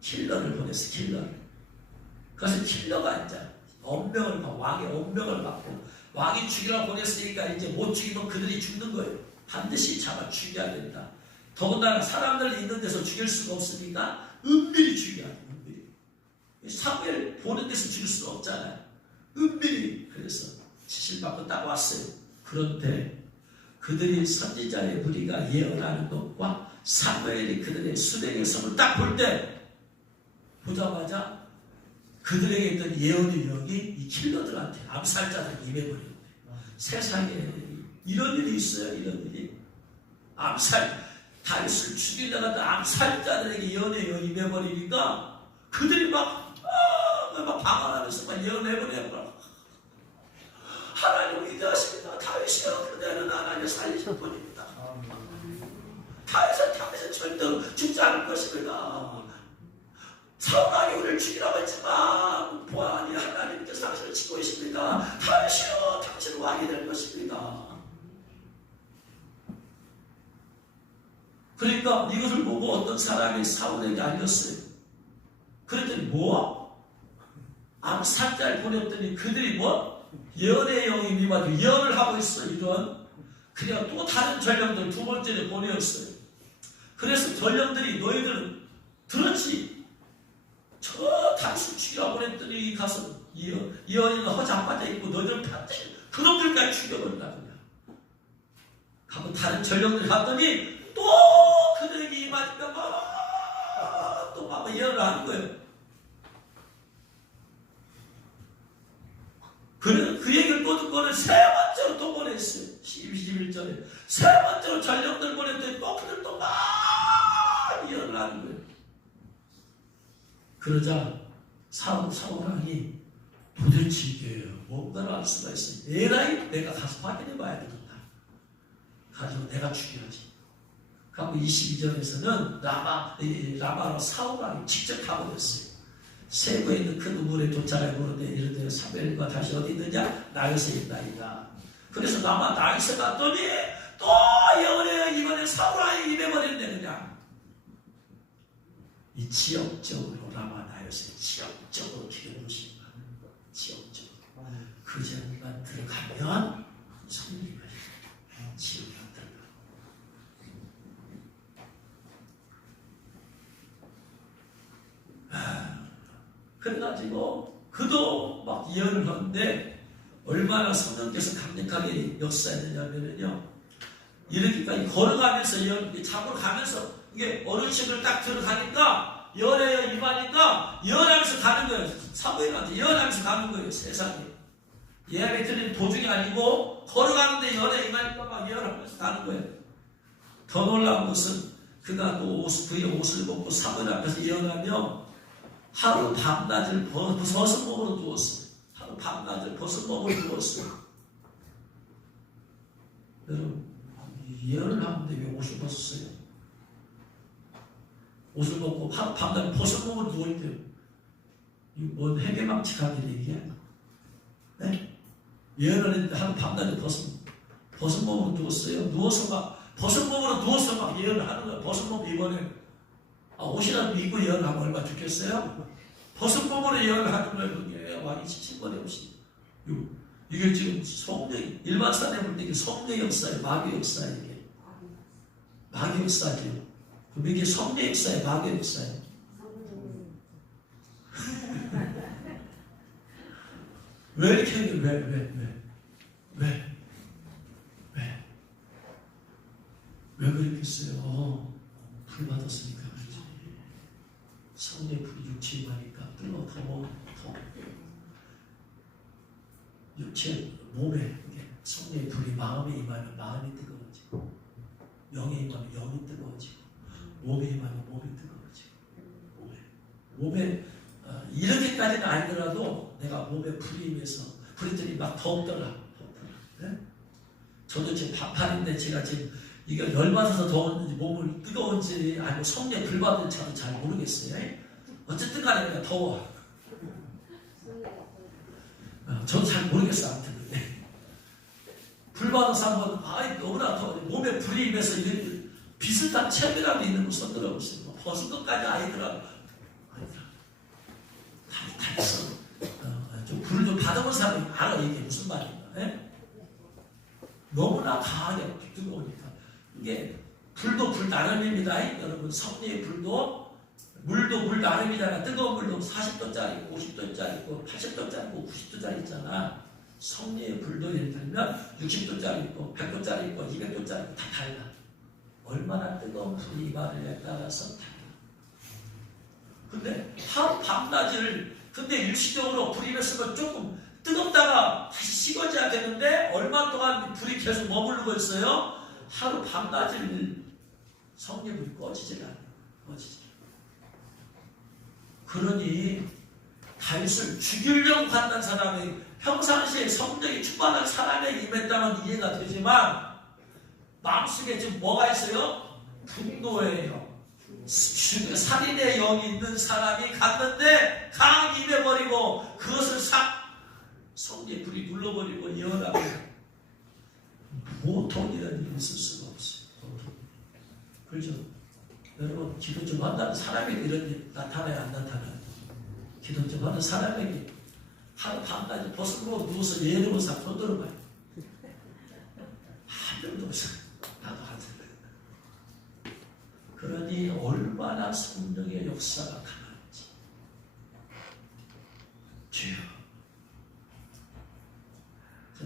킬러를 보냈어. 킬러를. 그래서 킬러가 이제 왕의 엄명을 받고 왕이 죽이라고 보냈으니까 이제 못 죽이면 그들이 죽는 거예요. 반드시 잡아 죽여야 된다. 더군다나 사람들 있는 데서 죽일 수가 없으니까 은밀히 죽여야 돼. 은밀히. 사무엘 보는 데서 죽일 수 없잖아요. 은밀히. 그래서 지시받고 딱 왔어요. 그런데 그들이 선지자의 무리가 예언하는 것과 사무엘이 그들의 수령의 성을 딱 볼 때 보자마자 그들에게 있던 예언의 영이 이 킬러들한테 암살자들에게 임해버리는 거예요. 세상에 이런 일이 있어요. 이런 일이. 다윗을 죽이려다가 암살자들에게 예언의 영이 임해버리니까 그들이 막 방황하면서 막 예언해버려요. 하나님 위대하십니다. 다윗이여 그대는 하나님 살리실 분입니다. 다윗은 절대로 죽지 않을 것입니다. 사울왕이 우리를 죽이라고 했지만 보아하니 하나님께서 당신을 지고 계십니다. 다윗이여 당신은 왕이 될 것입니다. 그러니까 이것을 보고 어떤 사람이 사울에게 알렸어요. 그랬더니 뭐? 암살자를 보냈더니 그들이 뭐? 예언의 영이 임하고 예언을 하고 있어. 이런. 그냥 또 다른 전령들 두 번째를 보내었어요. 그래서 전령들이 너희들은 들었지? 저 다윗을 죽이라고 보냈더니 가서 예언이가 허장빠져 있고 너희들은 반드시 그놈들까지 죽여버린다 그냥. 하고 다른 전령들이 갔더니 또 그들에게 임하니까 막 예언을 하는 거예요. 그 얘기를 또 듣고는 세 번째로 또 보냈어요. 21절에 세 번째로 전령들 보냈더니 또 그들 또 막 예언을 하는 거예요. 그러자 사울왕이 도대체 이게 뭔가를 알 수가 있어요. 에라이 내가 가서 확인해 봐야 되겠다. 가지고 내가 죽여야지. 그리고 22절에서는 라마로 사울왕이 직접 가보냈어요. 세부에 있는 큰 우물에 도착해 보는데 이르되 사무엘과 다시 어디 있느냐? 나윗에 있나이다. 그래서 나윗에 갔더니 또 예언에 이번에 사울왕이 임해버렸네 그냥. 이 지역적으로 나윗에 지역적으로 기록하신 거예요. 지역적으로. 그 지역만 들어가면 성령이 지역만 들어가. 그래가지고 그도 막 예언을 하는데 얼마나 성령께서 강력하게 역사했느냐면요. 이렇게까지 걸어가면서 잡으러 가면서 이게 어른식을 딱 들어가니까 예언에 임하니까 예언하면서 가는 거예요. 사무엘한테 예언하면서 가는 거예요. 세상에. 예언에 들린 도중이 아니고 걸어가는데 예언에 임하니까 막 예언하면서 가는 거예요. 더 놀라운 것은 그가 또 그의 옷을 벗고 사무엘 앞에서 예언하며 하루 밤낮을 벗은 몸으로 누웠어요. 하루 밤낮을 벗은 몸으로 누웠어요. 여러분 예언을 하는데 왜 옷을 벗었어요? 옷을 벗고 하루 밤낮을 벗은 몸으로 누워있대요. 이거 뭔 해괴망측한 일이야? 네? 예언을 했는데 하루 밤낮을 벗은 몸으로 누웠어요. 누워서 막 벗은 몸으로 누워서 막 예언을 하는 거야. 벗은 몸 이번에 옷이라도 입고 예언하면 얼마 좋겠어요? 벗은 몸으로 예언을 하는 거예요. 그게 왕이 지침번에 없이. 이게 지금 성령, 일반 사람이 볼 때 이게 성령 역사예요. 마귀 역사예요. 이게. 마귀 역사죠. 그럼 이게 성령 역사예요. 마귀 역사예요. 왜 이렇게 왜 그랬겠어요? 불 받았으니까 그렇지. 성령의 불이 육체에 임하니까 뜨거워 더 육체 몸에 성령의 불이 마음에 임하면 마음이 뜨거워지고, 영에 임하면 영이 뜨거워지고, 몸에 임하면 몸이 뜨거워지고, 몸에 이렇게까지는 아니더라도 내가 몸에 불이 임해서 불이 막 덥더라. 네? 저도 지금 반팔인데 제가 지금 이게 열받아서 더운지 몸을 뜨거운지 아니면 성령 불 받은지 저는 잘 모르겠어요. 어쨌든 간에 그냥 더워. 저는 잘 모르겠어요. 아무튼 불 받아서 한번 너무나 더워. 몸에 불이 임해서 비슷한 체험이라도 있는 거 손들어 보세요. 벗은 것까지 아니더라도 다 있어. 좀 불을 좀 받아본 사람이 알아. 이게 무슨 말인가. 예? 너무나 강하게 뜨거우니까. 이게 불도 불 나름입니다. 여러분, 성령의 불도 물도 물 나름이잖아. 뜨거운 물도 40도짜리 있고 50도짜리 있고 80도짜리 있고 90도짜리 있잖아. 성령의 불도 예를 들면 60도짜리 있고 100도짜리 있고 200도짜리 있고 다 달라. 얼마나 뜨거운 불이 임하느냐에 따라서 달라. 근데 하루 밤낮을 근데 일시적으로 불이 임했으면 조금 뜨겁다가 다시 식어져야 되는데 얼마 동안 불이 계속 머무르고 있어요? 하루 밤낮을 성령의 불이 꺼지질 않아요. 꺼지질 않아요. 그러니 다윗을 죽이려고 갔던 사람이 평상시에 성령이 충만한 사람에게 임했다면 이해가 되지만 마음속에 지금 뭐가 있어요? 분노예요. 살인의 영이 있는 사람이 갔는데 강하게 임해버리고 그것을 성령의 불이 눌러버리고 예언하고 보통 이런 일이 있을 수가 없어요. 그렇죠? 여러분 기도 좀 한다는 사람에게 이런 일 나타나야 안 나타나요? 기도 좀 하는 사람에게 하루 밤까지 벗고 누워서 예언을 사고 들어봐요. 한 명도 없어요. 나도 안 들어요. 그러니 얼마나 성령의 역사가 강한지. 주여.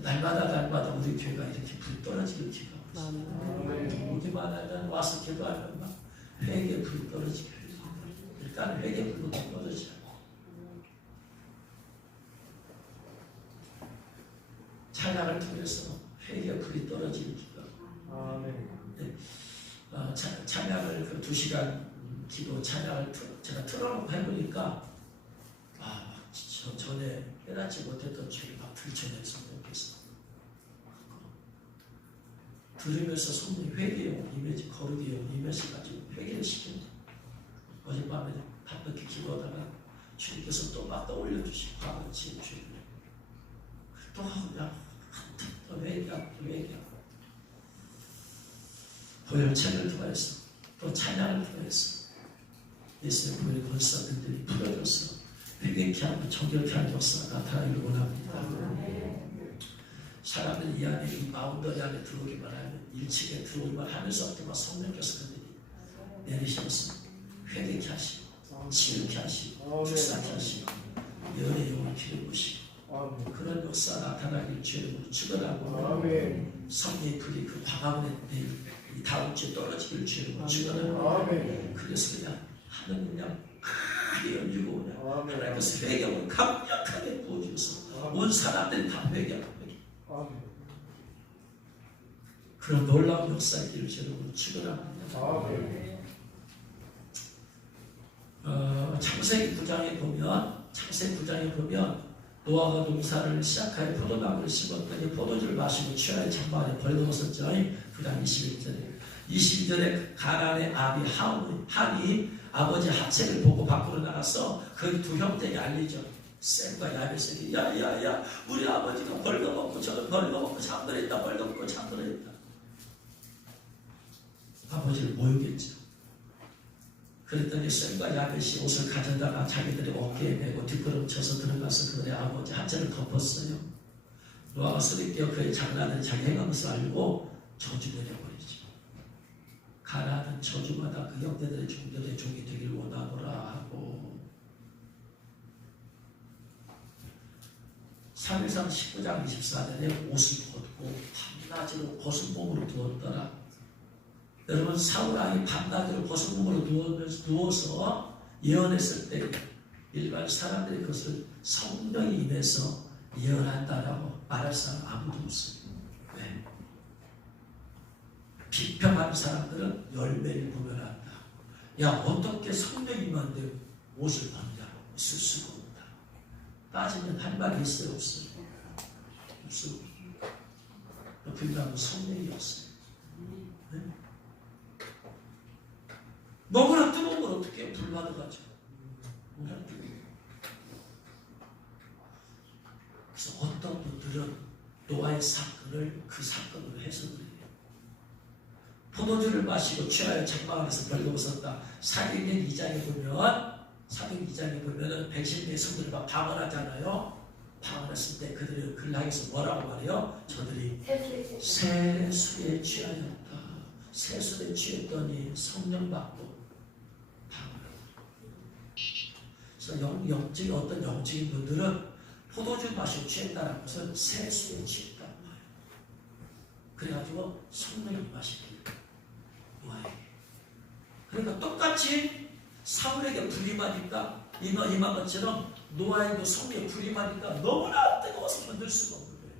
날마다 우리 교회가 이렇게 불 떨어지길 기도하고 오기만 하면 와서 기도하면 막 회개의 불이 떨어지게 해줍니다. 일단 회개의 불로 떨어지고 찬양을 통해서 회개의 불이 떨어지길 기도하고 찬양을 그 2시간 기도 찬양을 제가 틀어놓고 해보니까 전에 깨닫지 못했던 죄가 막 들춰내서 느꼈어. 들으면서 성령이 회개용 이미지 거룩이용 이미지 가지고 회개를 시켰죠. 어젯밤에 밤늦게 기도하다가 주님께서 또 막 떠올려주시고 과거의 죄를 또 그냥 또 회개하고 보혈책을 통해서 또 찬양을 통해서 예수의 보혈 권사들이 풀어져서 회개케 하고 정결케 하는 역사가 나타나기를 원합니다. 사람들이 이 안에 이 마운더리 안에 들어오기만 하면 1층에 들어오기만 하면서 어떤 성령께서 그들이 내리셔서 회개케 하시고 치유케 하시고 축사케 하시고 영의 영을 기르시고 그런 역사 나타나기를 주님으로 축원하고 성령의 불이 그 광화문에 이 다음 주에 떨어지기를 주님으로 축원하고 그래서 그냥 하는 그냥 크게 열리고 그냥 하나님께서 회개하고 강력하게 부어주셔서 온 사람들이 다 회개하고 그런 놀라운 역사이기를 주님으로 축원합니다. 창세기 9장에 보면 노아가 농사를 시작하여 포도나무를 심었더니 포도주를 마시고 취하여 장막에 버려놓았었죠. 그 다음 22절에 가나안의 아비 한이 아버지 하책을 보고 밖으로 나가서 그 두 형제에게 알리죠. 셈과 야벳에게 야야야 우리 아버지가 벌거벗고 저는 벌거벗고 잠들어있다 벌거벗고 잠들어있다. 아버지를 모욕했죠. 그랬더니 셈과 야벳이 옷을 가져다가 자기들의 어깨에 메고 뒷걸음쳐서 들어가서 그들의 아버지 하체를 덮었어요. 노아가 소리깨어 그의 장난을 자기 행한 것을 알고 저주 내려버리죠. 가나안은 저주마다 그 형제들의 종들의 종이 되길 원하노라 하고 사무엘상 19장 24절에 옷을 벗고 밤낮으로 벗은 몸으로 누웠더라. 여러분, 사울왕이 밤낮으로 벗은 몸으로 누워서 예언했을 때 일반 사람들이 그것을 성령이 임해서 예언한다라고 말할 사람 아무도 없어요. 왜? 비평하는 사람들은 열매를 보면 한다. 야, 어떻게 성령이 임한데 옷을 벗냐고. 있을 수가 없다. 따지면 할 말이 있어요, 없어요? 없어요. 그러면 성령이 없어요. 네? 너무나 뜨거운 걸 어떻게 불받아가지고. 그래서 어떤 분들은 노아의 사건을 그 성경으로 해석을 해요. 포도주를 마시고 취하여 장막 안에서 벌거벗었다. 사도행전 2장에 보면은 110명의 성도들 막 방언하잖아요. 방언했을 때 그들이 글락에서 뭐라고 말해요? 저들이 세술에 취하였다. 세술에 취했더니 성령 받고 방언하다. 그래서 어떤 영적인 분들은 포도주 마시고 취했다는 것은 세술에 취했다는 거예요. 그래가지고 성령이 마시는 노아에게. 그러니까 똑같이 사울에게 불임하니까 임한 것처럼 노아에게 성령에 불임하니까 너무나 뜨거워서 견딜 수가 없는 거예요.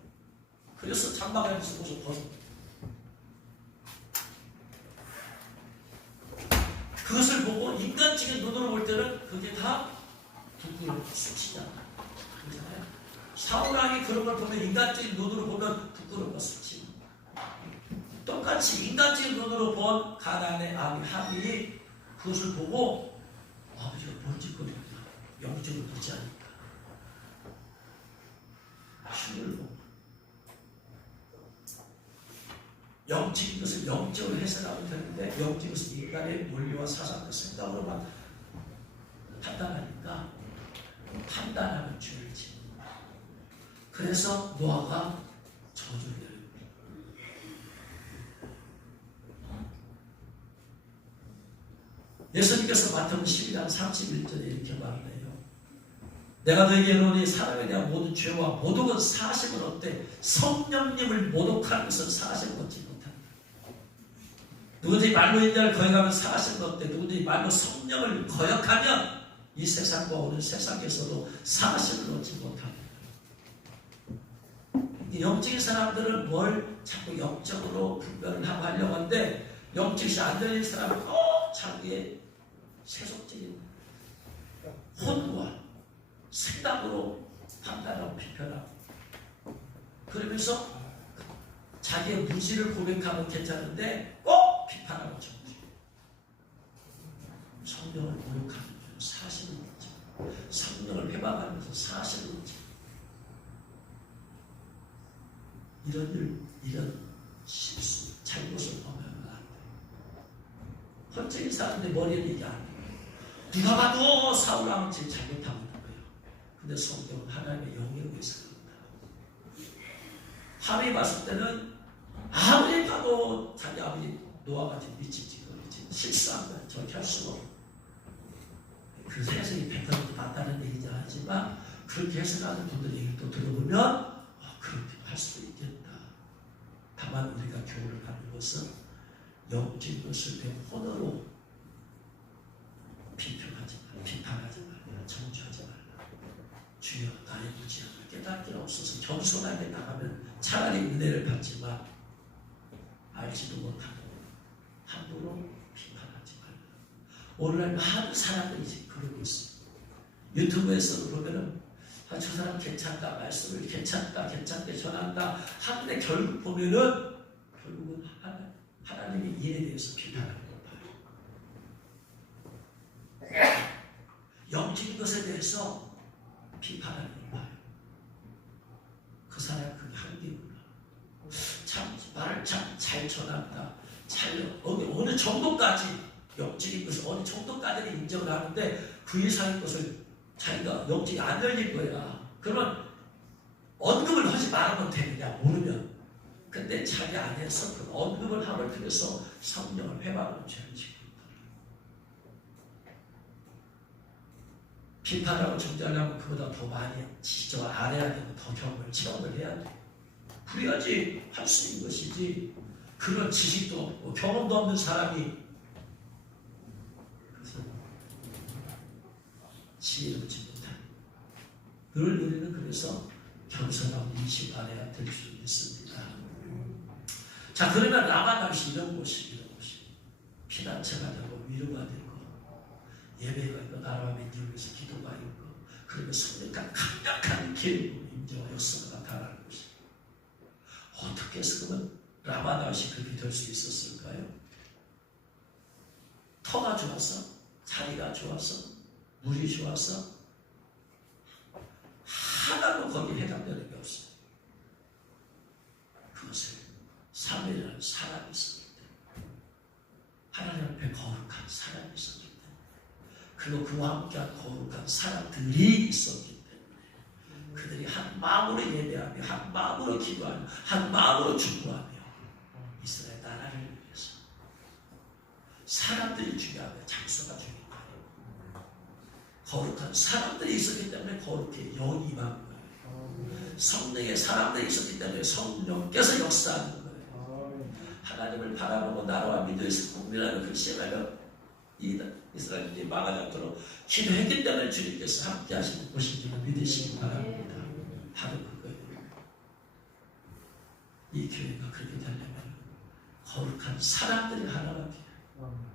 그래서 장막 안에서 옷을 벗어. 그것을 보고 인간적인 눈으로 볼 때는 그게 다 부끄러운 수치잖아요. 그렇잖아요. 사울왕이 그런 걸 보면 인간적인 눈으로 보면 부끄러운 수치. 똑같이 인간적인 눈으로 본 가나안의 아비 하빌이 그것을 보고 아버지가 번쩍거린다. 영적으로 보지 않을까. 하늘을 보고 영적인 것을 영적으로 해석하면 되는데 영적인 것은 인간의 논리와 사상과 생각으로만 판단하니까 판단하면 죄를 짓는 거야. 그래서 노아가 저주를 내립니다. 예수님께서 마태복음 12장 31절에 이렇게 말하네요. 내가 너에게 이르노니 사람에 대한 모든 죄와 모독은 사심을 얻되 성령님을 모독하는 것은 사심을 얻지 못한다. 누구든지 말로 인자를 거역하면 사심을 얻되 누구든지 말로 성령을 거역하면 이 세상과 오는 세상에서도 사심을 얻지 못한다. 영적인 사람들은 뭘 자꾸 영적으로 분별을 하려고 하는데 영적이 안 들리는 사람은 자기의 세속적인 혼과 생각으로 판단하고 비판하고 그러면서 자기의 무지를 고백하면 괜찮은데 꼭 비판하고 정죄. 성령을 모욕하면서 사실을 묻지. 성령을 회방하면서 사실을 묻지. 이런 실수, 잘못을 범하면 안 돼. 헌적인 사람들 머리에 이게 안 돼. 누가 봐도 사울왕은 제일 잘못하고 있는 거예요. 근데 성경은 하나님의 영역에 있습니다. 하나님이 봤을 때는 아무리 봐도 자기 아버지 노아가 지금 미치지 실수한 거야. 저렇게 할 수가 없고. 그 해석이 100% 맞다는 얘기는 아니지만 그렇게 해석하는 분들 얘기를 또 들어보면 그렇게 할 수도 있겠다. 다만 우리가 교훈을 받는 것은 영적인 것을 내 혼으로 비판하지 말라. 정죄하지 말라. 주여 나의 무지함을 깨닫기가 없어서 겸손하게 나가면 차라리 은혜를 받지만 알지도 못하고 함부로 비판하지 말라. 오늘날 많은 사람들이 지금 그러고 있어요. 유튜브에서 보면은 저 사람 괜찮다, 말씀을 괜찮게 전한다 하는데 결국 보면은 결국은 하나님의 일에 대해서 비판하는 걸 봐요. 영적인 것에 대해서 비판하는 걸 봐요. 그 사람 그게 한계구나. 참 말을 참 잘 전한다. 어느 정도까지 영적인 것을 어느 정도까지는 인정을 하는데 그 이상의 것을 자기가 영적이 안 열릴 거야. 그러면 언급을 하지 말으면 되느냐 모르면. 근데 자기 안에서 그 언급을 함을 통해서 성령을 회방하는 죄를 짓고 있다. 비판하고 정죄하려면 그보다 더 많이 지적 알아야 되고 더 체험을 해야 돼. 그래야지 할 수 있는 것이지. 그런 지식도 없고 경험도 없는 사람이 그래서 지혜롭지 못한. 늘 우리는 그래서 겸손하고 인식 안해야 될 수 있습니다. 자, 그러면 라마다시 이런 곳이 피난처가 되고 위로가 되고 예배가 있고 나라와 민족을 위해서 기도가 있고 그러면 성령과 강력한 기름으로 임재와 역사가 나타나는 것이 어떻게 해서 그러면 라마다시 그렇게 될 수 있었을까요? 터가 좋아서 자리가 좋아서 물이 좋아서 하나도 거기에 해당되는 게 없어요. 그것을 사무엘이라는 사람이 있었기 때문에 하나님 앞에 거룩한 사람이 있었기 때문에 그리고 그와 함께한 거룩한 사람들이 있었기 때문에 그들이 한 마음으로 예배하며 한 마음으로 기도하며 한 마음으로 축구하며 이스라엘 나라를 위해서 사람들이 중요하며 장소가 중요해요. 거룩한 사람들이 있었기 때문에 거룩해 영이 임한 거예요. 성령의 사람들이 있었기 때문에 성령께서 역사하는 거예요. 하나님을 바라보고 나라와 민족에서 국민하는 그 시간을 이스라엘이 망하지 않도록 기도했기 때문에 주님께서 함께 하시는 것인지를 믿으시기 바랍니다. 바로 그거예요. 이 교회가 그렇게 되려면 거룩한 사람들이 하나가 돼요.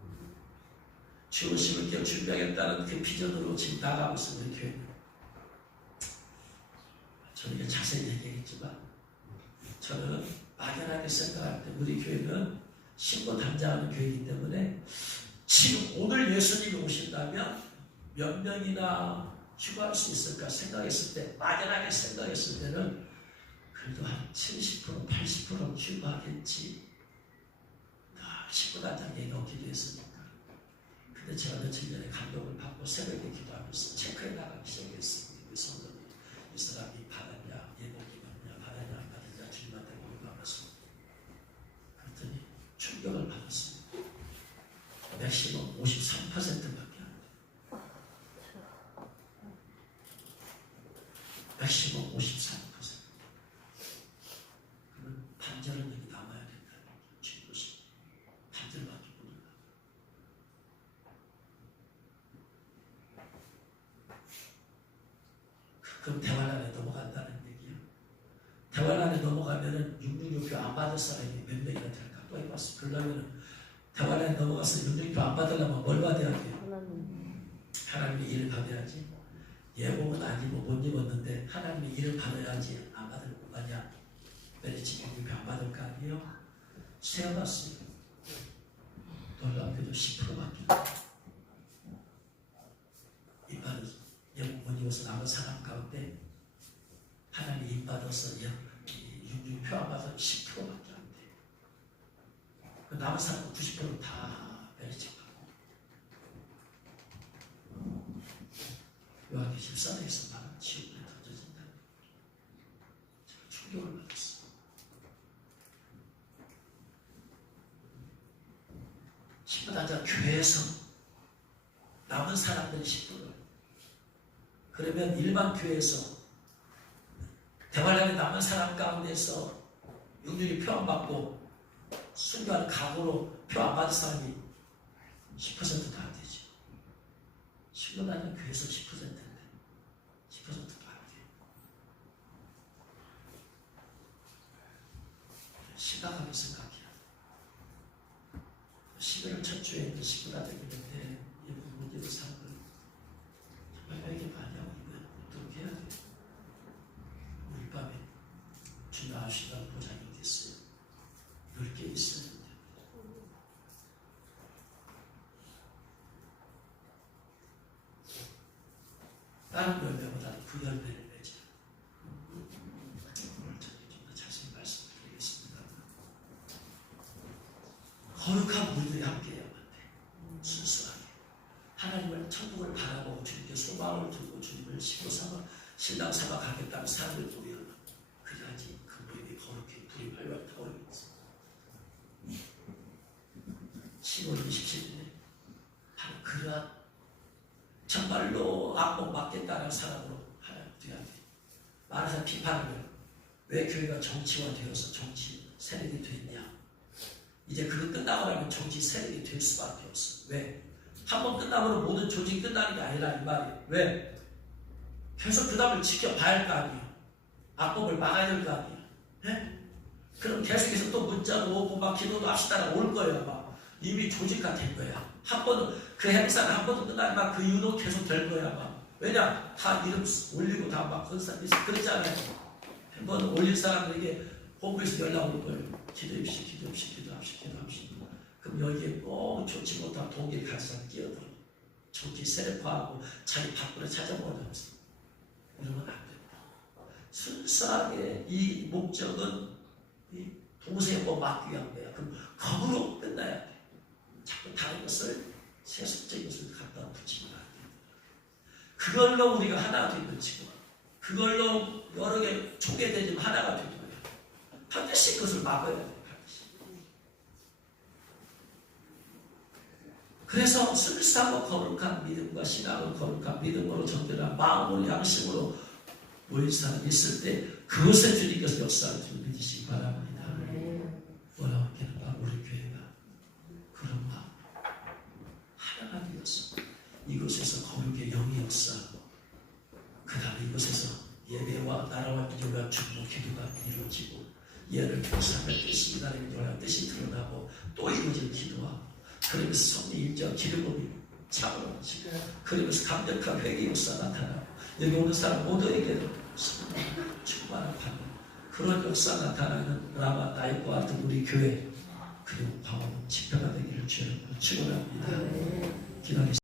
주 오심을 기억 준비하겠다는 그 비전으로 지금 나가고 있습니다. 교회는. 저는 이게 자세히 얘기했지만 저는 막연하게 생각할 때 우리 교회는 신고 담당하는 교회이기 때문에 지금 오늘 예수님이 오신다면 몇 명이나 휴가할 수 있을까 생각했을 때 막연하게 생각했을 때는 그래도 한 70% 80% 휴가하겠지. 신고 담당 얘기가 오기도 했으니까. 근데 제가 며칠 전에 감동을 받고 새벽에 기도하면서 체크해 나가기 시작했습니다. 그 성도님, 이 사람이 받았냐, 예복이 받냐, 받았냐, 안 받았냐, 주님한테 고백하면서. 그랬더니 충격을 받았습니다. 맥시멈 53%밖에 안 돼요. 맥시멈 53%. 그러면 반절은 여기 남아야 된다는 거죠. 반절밖에 못 올라. 그럼 대환란에 넘어간다는 얘기예요. 대환란에 넘어가면은 666표 안 받을 사람이 몇 명이나 될까? 또 해봤어. 그러려면은 대환란에 넘어가서 666표 안 받으려면 뭘 받아야 돼요? 하나님의 일을 받아야지. 예복은 안 입어 못 입었는데 하나님의 일을 받아야지. 안 받을 거 아니야. 매니치 666표 안 받을 거 아니에요? 세어봤어요. 놀랍게도 10%밖에 입받은 예복 못 입어서 남은 사람 가운데 하나님이 입받아서 666표 안 받아서 10%밖에 안 돼요. 그 남은 사람 90% 다 매니치하고 요한계시록 14장에서 말하는 지옥에 던져진다는 제가 충격을 받았어요. 신부단자 교회에서 남은 사람들이 10%. 그러면 일반 교회에서 대환란에 남은 사람 가운데서 육륜이 표 안 받고 순교하는 각오로 표 안 받은 사람이 10%도 안 되죠. 신부단자 교회에서 10%인데 10%도 안 돼요. 심각하게 생각해야 돼요. 11월 첫 주에 있는 신부단자인데 예쁜 문제를 사람들 정말 회개 많이 하고 있는 어떻게 해야 돼요? 우리 밤에 주님 아시다는 보장이 어디 있어요? 10개 있어야 돼요. 다른 열매보다 그 열매를 맺어요. 오늘 저녁에 좀 더 자세히 말씀드리겠습니다. 거룩한 물들이 함께해야만 돼. 순수하게. 하나님을 천국을 바라보고 주님께 소망을 두고 주님을 신랑 삼아 가겠다는 사람을 보면 그래야지 그 모임이 거룩해 불이 활활 타오르고 있습니다. 10월 27일에 바로 그러한 정말로 악몽 밖에 받겠다는 사람으로 하나님 돼야 돼. 많은 사람 비판하면 왜 교회가 정치화 되어서 정치 세력이 됐냐. 이제 그거 끝나고 나면 정치 세력이 될 수밖에 없어. 왜? 한 번 끝나면 모든 조직이 끝나는 게 아니라 이 말이에요. 왜? 계속 그 다음을 지켜봐야 할 거 아니에요. 악법을 막아야 될 거 아니에요. 네? 그럼 계속해서 또 문자도 오고 막 기도도 합시다가 올 거예요. 막 이미 조직화 된 거야. 한 번은 그 행사는 한 번도 끝나면 막 그 이유도 계속 될 거야. 막. 왜냐? 다 이름 올리고 다 막 그런 사람이 있어. 그랬잖아요. 한 번 올릴 사람들에게 본부에서 연락 올 거예요. 기도합시다, 기도합시다, 기도합시다, 기도합시다. 그럼 여기에 꼭 좋지 못한 동기를 가진 사람 끼어들어. 좋게 세력화하고 자기 밖으로 찾아보면서 이러면 안 됩니다. 순수하게 이 목적은 이 동생과 막기 위한 거야. 그럼 거꾸로 끝나야 돼. 자꾸 다른 것을 세속적인 것을 갖다 붙이면 안 돼. 그걸로 우리가 하나가 되는 지금 그걸로 여러 개 초계되지만 하나가 되는 거야. 반드시 그것을 막아야 돼. 반드시. 그래서 순수하고 거룩한 믿음과 신앙을 거룩한 믿음으로 정결한 마음으로 양심으로 모인 사람이 있을 때 그것에 주님께서 역사를 좀 믿으시기 바랍니다. 원하기는 바로 우리 교회가 그런 마음 하나가 되어서 이곳에서 거룩의 영이 역사하고 그 다음에 이곳에서 예배와 나라와 기도가 중보 기도가 이루어지고 예를 교사를 뜻이 나라의 기도와 뜻이 드러나고 또 이루어질 기도와 그러면서 성령 일정 기름이 차오르지 그러면서 강력한 회개 역사 나타나고 여기 오는 사람 모두에게도 충만한 받는 그런 역사 나타나는 라마 나이과 같은 우리 교회 그리고 방언 집회가 되기를 주여 축원합니다. 기도하겠습니다.